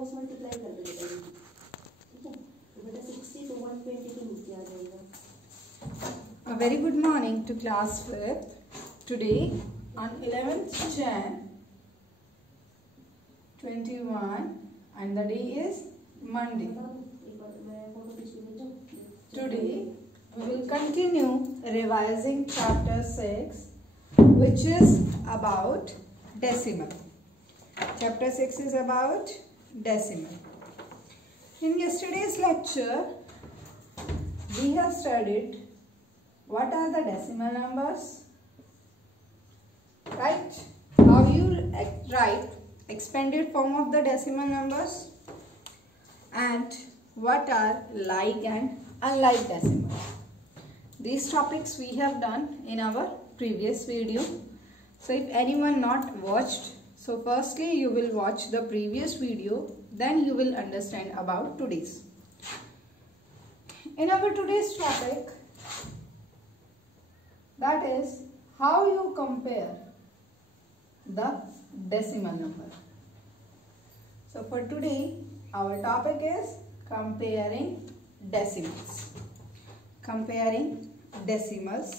Cross multiply कर दो बेटा, ठीक है। तो बेटा 60 तो 120 के नीचे आ जाएगा। A very good morning to class 5th. Today on 11th Jan 21 and the day is Monday. Today we will continue revising chapter 6, which is about decimal. Chapter 6 is about decimal. In yesterday's lecture we have studied what are the decimal numbers, right? How you write expanded form of the decimal numbers, and what are like and unlike decimal. These topics we have done in our previous video. So if anyone not watched, so firstly you will watch the previous video, then you will understand about today's. In our today's topic, that is how you compare the decimal number. So for today our topic is comparing decimals. Comparing decimals.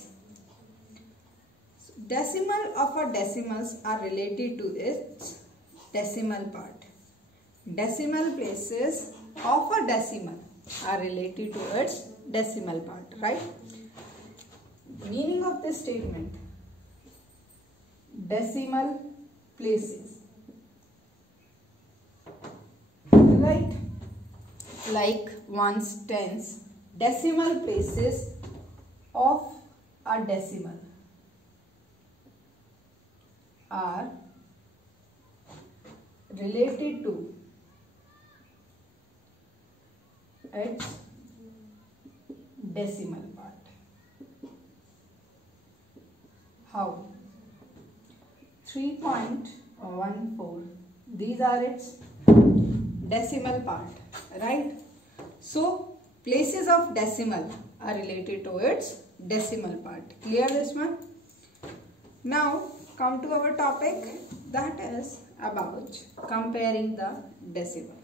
Decimal of a decimals are related to its decimal part. Decimal places of a decimal are related to its decimal part, right? Meaning of this statement: decimal places, right? Like ones, tens, decimal places of a decimal are related to its decimal part. How? 3.14, these are its decimal part, right? So places of decimal are related to its decimal part. Clear this one? Now come to our topic, that is about comparing the decimal.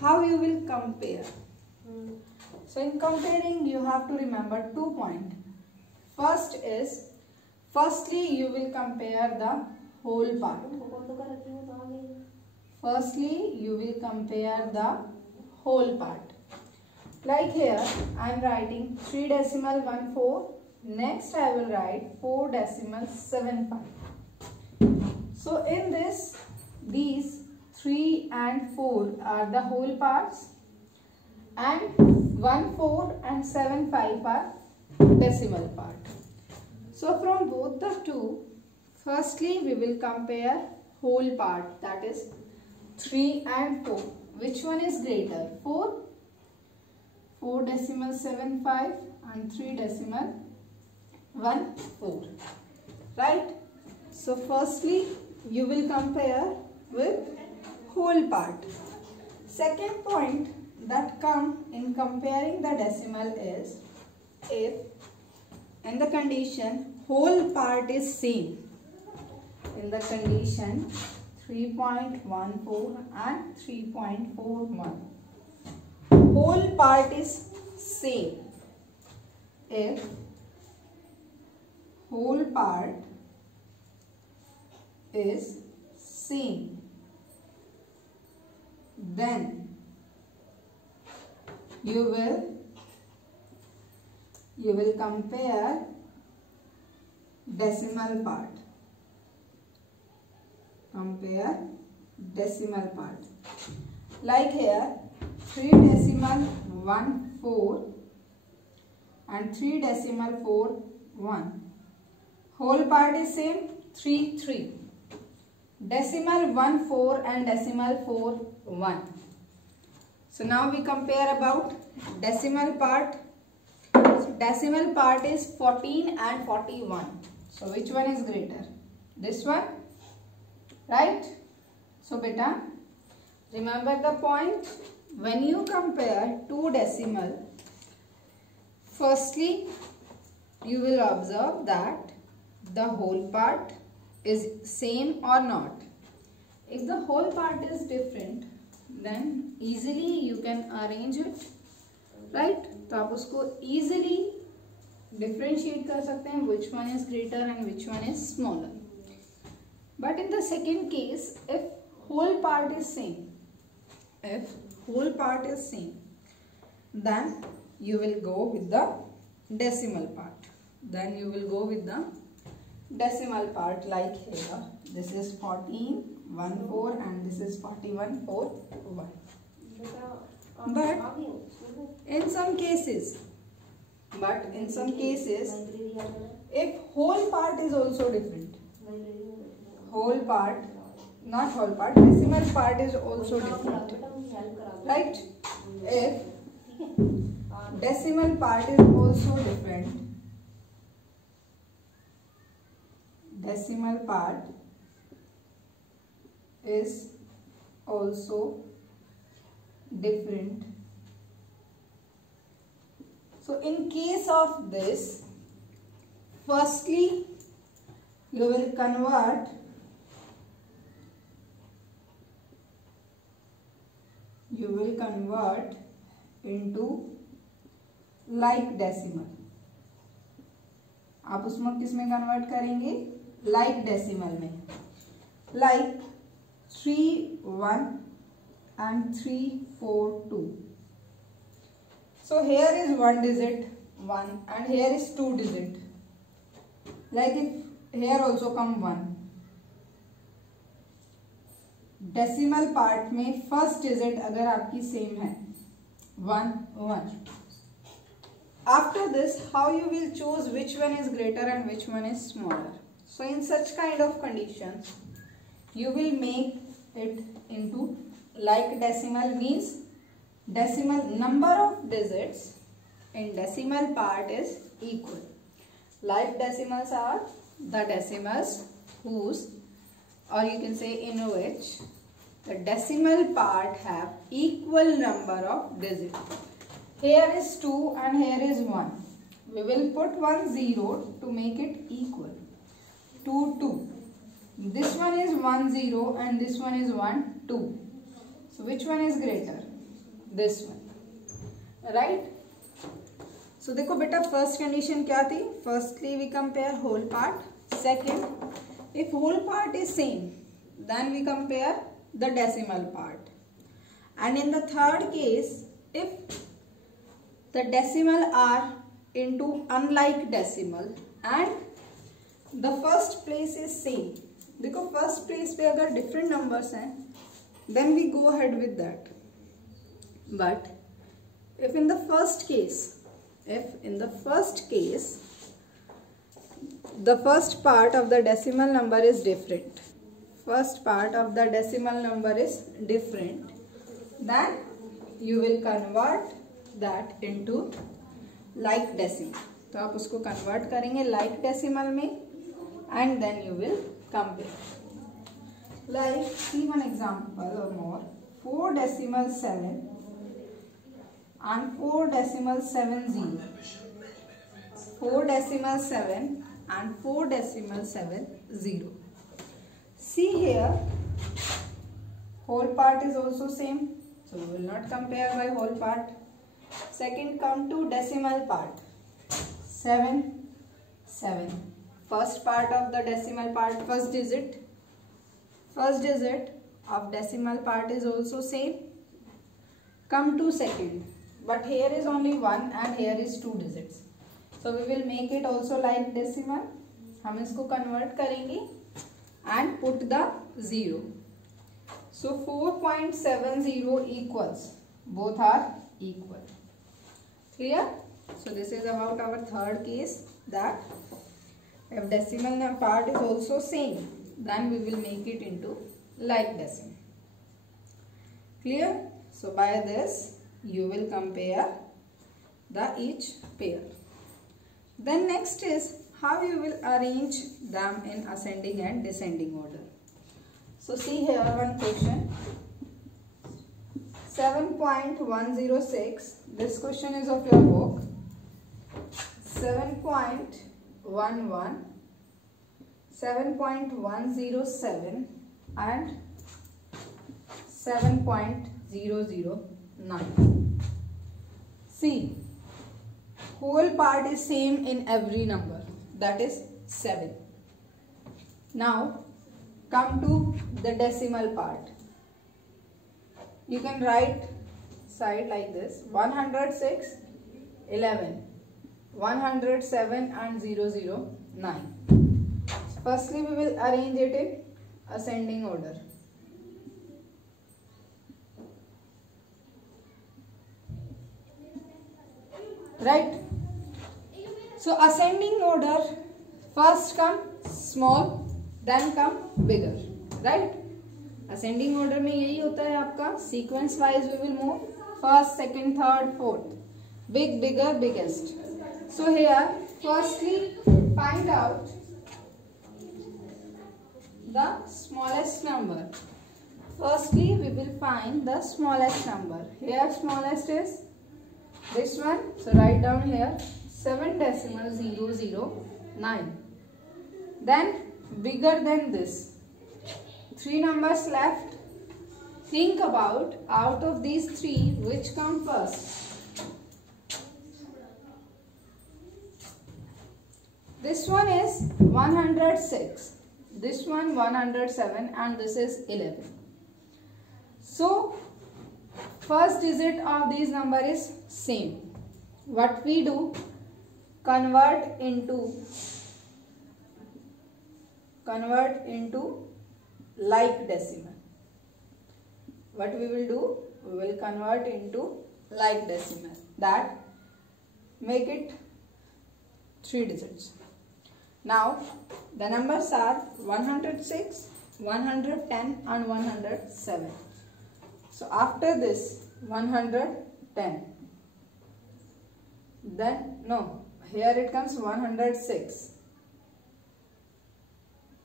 How you will compare? So in comparing you have to remember 2 points. Firstly you will compare the whole part. Firstly you will compare the whole part. Like here I am writing 3.14. Next I will write 4.75. So in this, these 3 and 4 are the whole parts, and 14 and 75 are decimal part. So from both the two, firstly we will compare whole part, that is 3 and 4. Which one is greater? 4.75 and 3.14, right? So firstly you will compare with whole part. Second point that come in comparing the decimal is if in the condition whole part is same. In the condition 3.14 and 3.41, whole part is same. If whole part is same, then you will compare decimal part. Compare decimal part. Like here 3.14 and 3.41. Whole part is same, 3. Decimal 14 and decimal 41. So now we compare about decimal part. So decimal part is 14 and 41. So which one is greater? This one, right? So beta, remember the point. When you compare two decimal, firstly you will observe that the whole part is same or not. If the whole part is different, easily you can arrange it, right? तो आप उसको easily differentiate कर सकते हैं which one is greater and which one is smaller. But in the second case, if whole part is same, then you will go with the decimal part. Like here, this is 14.14 and this is 41.41. But in some cases, if whole part is also different, decimal part is also different, right? If decimal part is also different, so in case of this, firstly you will convert into like decimal. आप उसमें किस में convert करेंगे? Like decimal में. Like 3.1 and 3.4.2. So here is 1 digit 1 and here is 2 digit. Like if here also come 1. Decimal part में first digit अगर आपकी same है 1 1. After this, how you will choose which one is greater and which one is smaller? So in such kind of conditions, you will make it into like decimal, means decimal number of digits in decimal part is equal. Like decimals are the decimals whose, or you can say in which, the decimal part have equal number of digits. Here is 2 and here is 1. We will put 1 0 to make it equal. 2 2. This one is 1 0 and this one is 1 2. So which one is greater? This one. Right? So देखो बेटा, first condition क्या थी? Firstly we compare whole part. Second, if whole part is same, then we compare the decimal part. And in the third case, if the decimal are into unlike decimal and the first place is same. देखो first place पे अगर different numbers हैं, then we go ahead with that. But if in the first case, the first part of the decimal number is different, then you will convert that into like decimal. तो आप उसको convert करेंगे like decimal में and then you will compare. Like, see one example or more. 4.7 and 4.70. 4.7 and 4.70. See here, whole part is also same, so we will not compare by whole part. Second, come to decimal part. 7 7. First part of the decimal part, first digit of decimal part is also same. Come to second, but here is only 1 and here is 2 digits. So we will make it also like decimal. हम इसको convert करेंगे and put the 0. So 4.70 equals, both are equal. Clear? So this is about our third case, that if decimal part is also same, then we will make it into like decimal. Clear? So by this you will compare the each pair. Then next is how you will arrange them in ascending and descending order. So see here one question. 7.106. This question is of your book. 7.11, 7.107 and 7.1. 009. See, whole part is same in every number, that is 7. Now come to the decimal part. You can write side like this: 106, 11, 107 and 009. Firstly, we will arrange it in ascending order. Right? So ascending order, first come small, then come bigger. Right? Ascending order में यही होता है आपका. Sequence wise we will move first, second, third, fourth. Big, bigger, biggest. So here, firstly find out the smallest number. Firstly we will find the smallest number. Here smallest is this one. So write down here 7.009. Then bigger than this. 3 numbers left. Think about out of these 3 which come first. This one is 106. This one 107 and this is 11. So first digit of these number is same. What we do? Convert into like decimal. What we will do? We will convert into like decimal. That make it 3 digits. Now the numbers are 106, 110 and 107. So after this 110, then no, here it comes 106,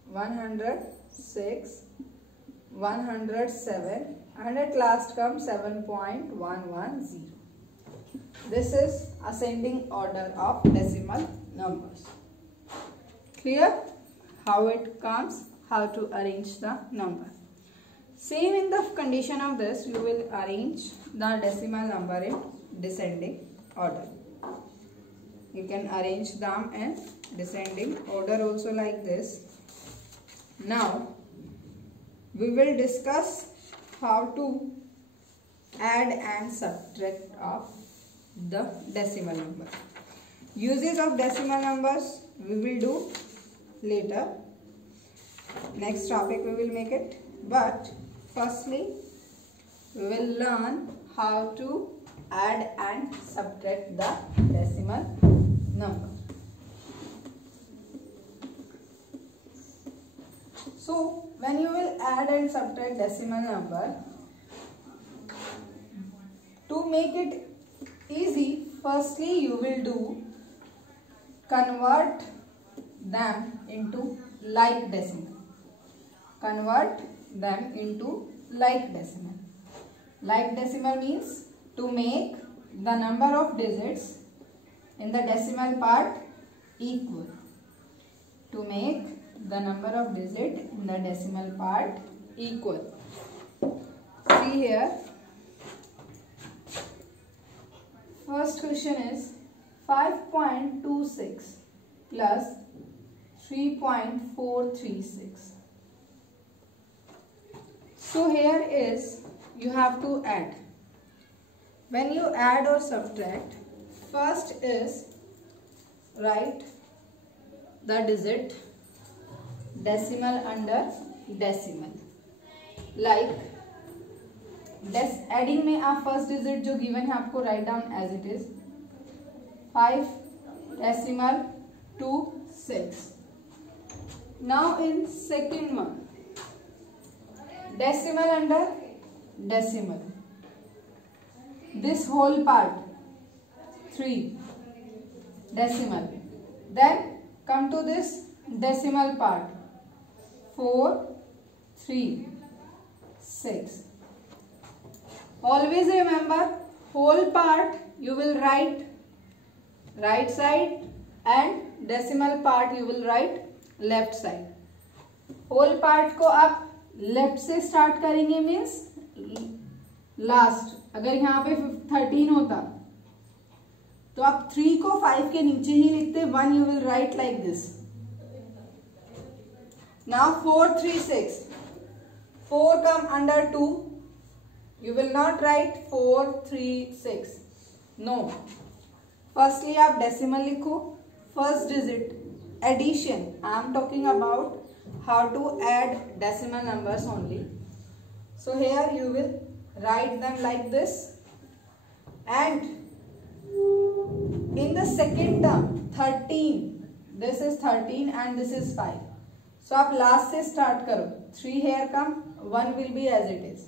106, 107 and at last comes 7.110. This is ascending order of decimal numbers. Clear? How it comes, how to arrange the number. Same in the condition of this, you will arrange the decimal number in descending order. You can arrange them in descending order also like this. Now we will discuss how to add and subtract of the decimal number. Uses of decimal numbers we will do later. Next topic we will make it. But firstly we will learn how to add and subtract the decimal number. So when you will add and subtract decimal number, to make it easy, firstly you will do convert them into like decimal. Convert them into like decimal. Like decimal means to make the number of digits in the decimal part equal. To make the number of digits in the decimal part equal. See here. First question is 5.26 plus 3.436. So here is, you have to add. When you add or subtract, first is write the digit decimal under decimal. Like adding में आप first digit जो given है आपको write down as it is 5.26. Now in second one, decimal under decimal. This whole part 3 decimal. Then come to this decimal part 4, 3, 6. Always remember, whole part you will write right side and decimal part you will write left side. Whole part को आप left से start करेंगे means last अगर यहाँ पे 13 होता तो आप 3 को 5 के नीचे ही लिखते, 1 you will write like this. Now 4, 3, 6. 4 come under 2. You will not write 4, 3, 6. No. Firstly आप decimal लिखो. First digit addition. I am talking about how to add decimal numbers only. So here you will write them like this. And in the second term 13. This is 13 and this is 5. So आप last से start करो. 3 here come. 1 will be as it is.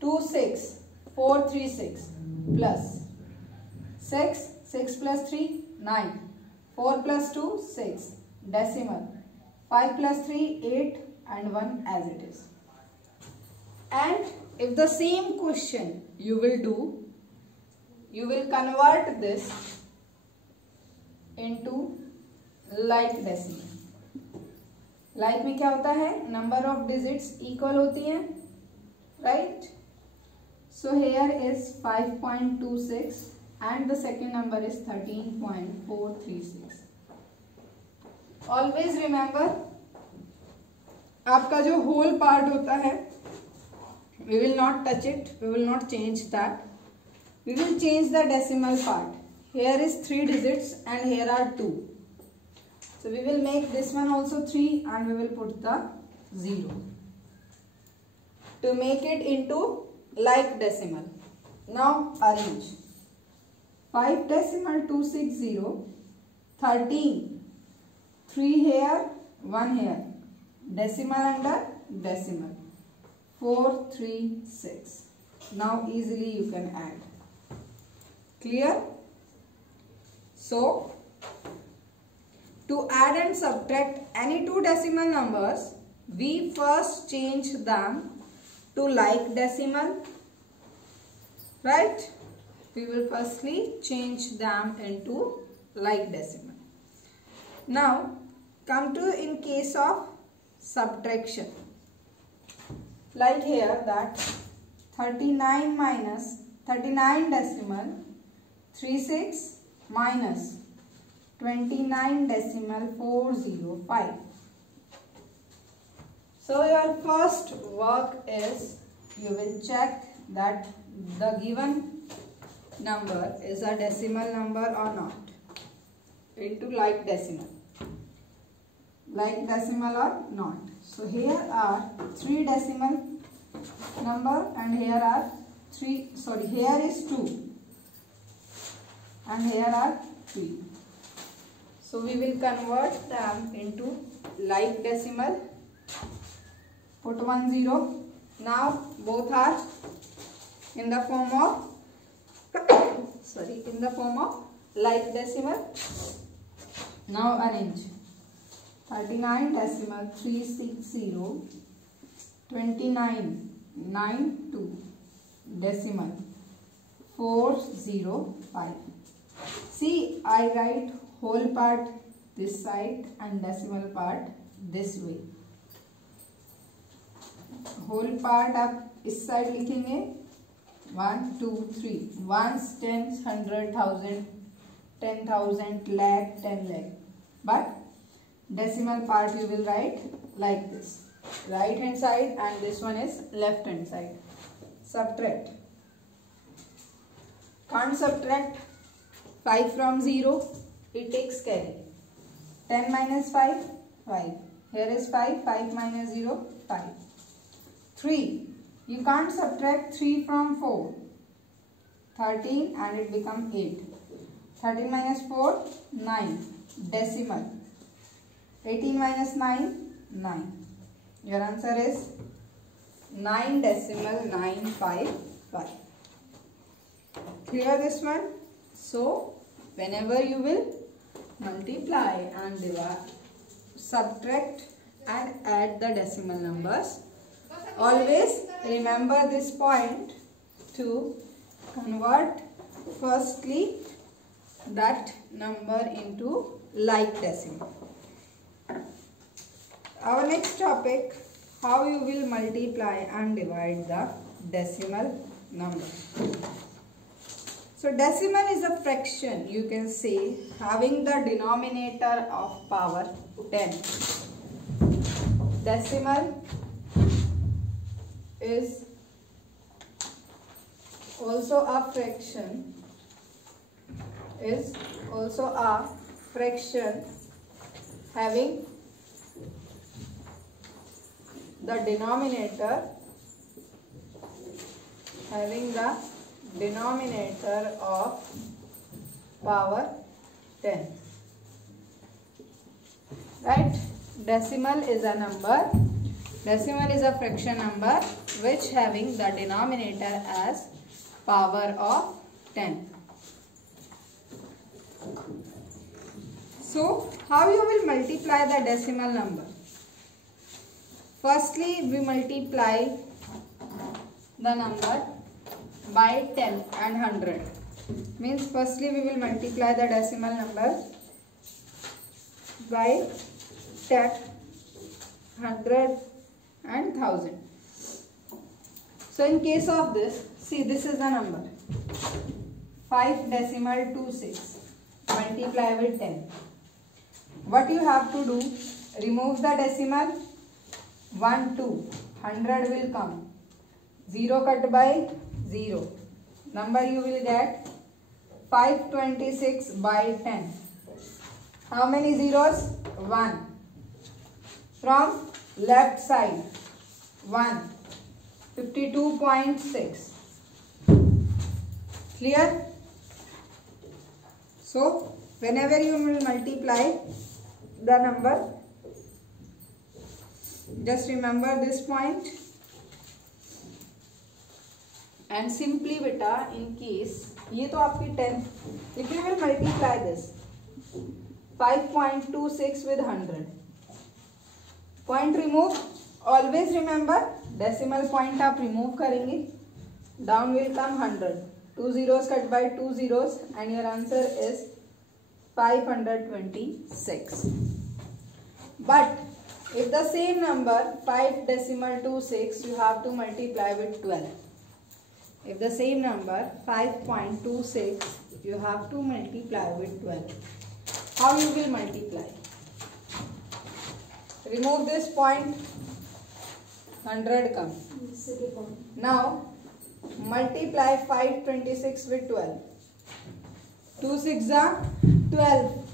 2, 6. 4, 3, 6. Plus 6. 6 plus 3, 9. 4 plus 2, 6. Decimal. 5 plus 3, 8. And 1 as it is. And if the same question you will do, you will convert this into like decimal. Like में क्या होता है? Number of digits equal होती हैं, right? So here is 5.26 and the second number is 13.436. Always remember, आपका जो whole part होता है, we will not touch it, we will not change that. We will change the decimal part. Here is 3 digits and here are 2. So we will make this one also 3 and we will put the 0 to make it into like decimal. Now arrange 5 decimal 260, 13, 3 here, 1 here, decimal under decimal, 4, 3, 6. Now easily you can add. Clear? So to add and subtract any two decimal numbers, we first change them to like decimal, right? We will firstly change them into like decimal. Now come to in case of subtraction. Like here that 39 minus 39 decimal 36 minus 29 decimal 405. So your first work is you will check that the given number is a decimal number or not into like decimal or not. So here are 3 decimal number and here are 3, sorry, here is 2 and here are 3. So we will convert them into like decimal. Put 1 0. Now both are in the form of like decimal. Now arrange 39 decimal 360, 29 92 decimal 405. See, I write whole part this side and decimal part this way. Whole part आप इस side लिखेंगे 1 2 3 ones, tens, 100,000, 10,000, lakh, 10 lakh. But decimal part you will write like this. Right hand side and this one is left hand side. Subtract. Can't subtract 5 from 0. It takes carry. 10 minus 5, 5. Here is 5. 5 minus 0, 5. 3. You can't subtract 3 from 4. 13 and it becomes 8. 13 minus 4, 9. Decimal. 18 minus 9, 9. Your answer is 9 decimal 955. Clear this one? So, whenever you will multiply and divide, subtract and add the decimal numbers, always remember this point to convert firstly that number into like decimal. Our next topic, how you will multiply and divide the decimal number. So decimal is a fraction, you can say, having the denominator of power 10. Decimal is also a fraction, having the denominator of power 10. Right? Decimal is a number. Decimal is a fraction number which having the denominator as power of 10. So, how you will multiply the decimal number? Firstly, we multiply the number by 10 and 100. Means firstly we will multiply the decimal number by 10, 100 and 1000. So in case of this, see, this is the number 5.26 multiply with 10. What you have to do, remove the decimal, 1, 2, 100 will come, 0 cut by 0. Number you will get 526 by 10. How many zeros? 1. From left side, 1. 52.6. Clear? So, whenever you will multiply the number, just remember this point. And simply beta, in case, ये तो आपकी 10, if you will multiply this 5.26 with 100, point remove, always remember decimal point आप remove करेंगे, down will come 100, 2 zeros cut by 2 zeros and your answer is 526. But if the same number 5.26 you have to multiply with 12. If the same number 5.26 you have to multiply with 12. How you will multiply? Remove this point, 100 come. Now multiply 526 with 12. 2 6 are 12.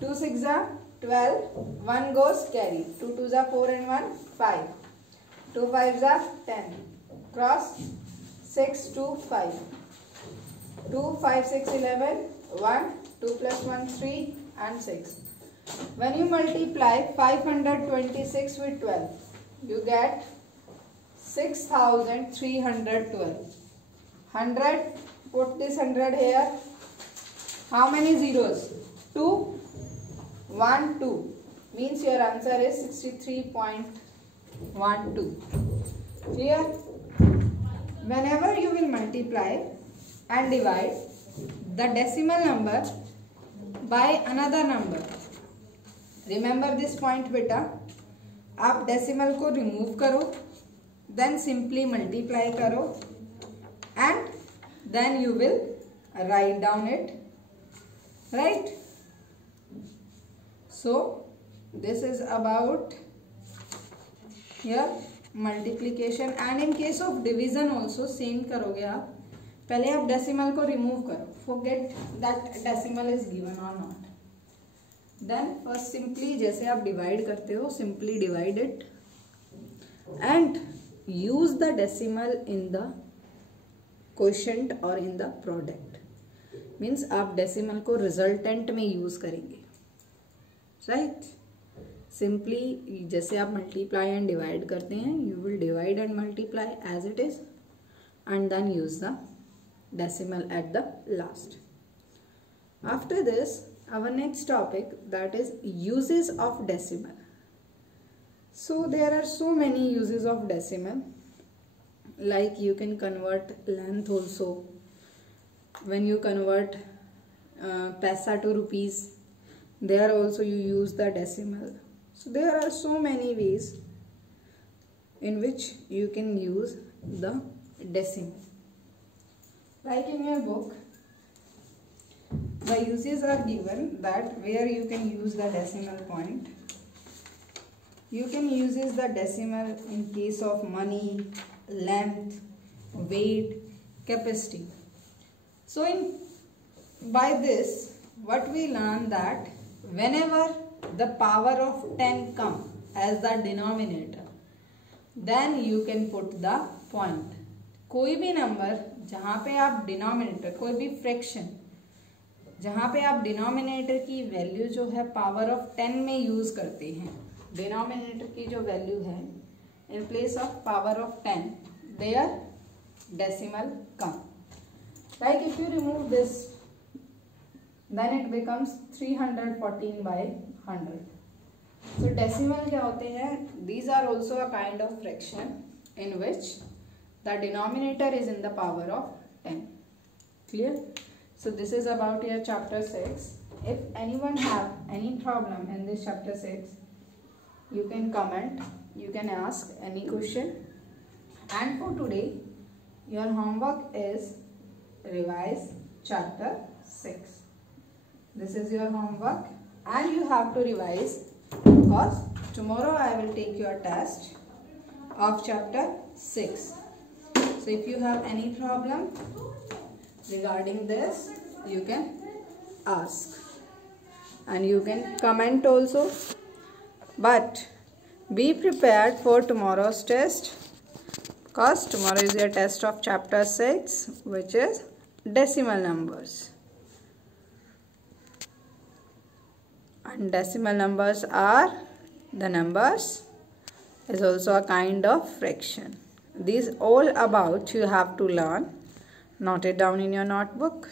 2 6 are 12. 1 goes carry. 2 2s are 4 and 1 5. 2 5s are 10. Cross 6 2 5. 2 5 6 11. 1 2 plus 1 3 and 6. When you multiply 526 with 12, you get 6312. 100. Put this 100 here. How many zeros? 2. 1 2 means your answer is 63.12. Clear? Whenever you will multiply and divide the decimal number by another number, remember this point beta, आप decimal को remove करो, then simply multiply करो and then you will write down it, right? So this is about here multiplication, and in case of division also same करोगे आप. पहले आप decimal को remove करो, forget that decimal is given or not. Then first simply जैसे आप divide करते हो, simply divide it and use the decimal in the quotient or in the product. Means आप decimal को resultant में use करेंगे, right? Simply जैसे आप multiply and divide करते हैं, you will divide and multiply as it is and then use the decimal at the last. After this, our next topic, that is uses of decimal. So there are so many uses of decimal, like you can convert length also. When you convert paisa to rupees, there also you use the decimal. So there are so many ways in which you can use the decimal. Like in your book, the uses are given that where you can use the decimal point. You can use the decimal in case of money, length, weight, capacity. So by this, what we learn that whenever the power of 10 come as the denominator, then you can put the point. कोई भी number जहाँ पे आप denominator, कोई भी fraction जहाँ पे आप डिनोमिनेटर की वैल्यू जो है पावर ऑफ 10 में यूज करते हैं, डिनोमिनेटर की जो वैल्यू है in place of power of 10, there decimal come. Like if you remove this, then it becomes 314 by 100. So decimal क्या होते हैं? These are also a kind of fraction in which the denominator is in the power of 10. Clear? So this is about your chapter 6. If anyone have any problem in this chapter 6, you can comment, you can ask any question. And for today, your homework is revise chapter 6. This is your homework and you have to revise because tomorrow I will take your test of chapter 6. So if you have any problem regarding this, you can ask and you can comment also. But be prepared for tomorrow's test because tomorrow is your test of chapter 6, which is decimal numbers. And decimal numbers are the numbers is also a kind of fraction. These all about you have to learn. Note it down in your notebook.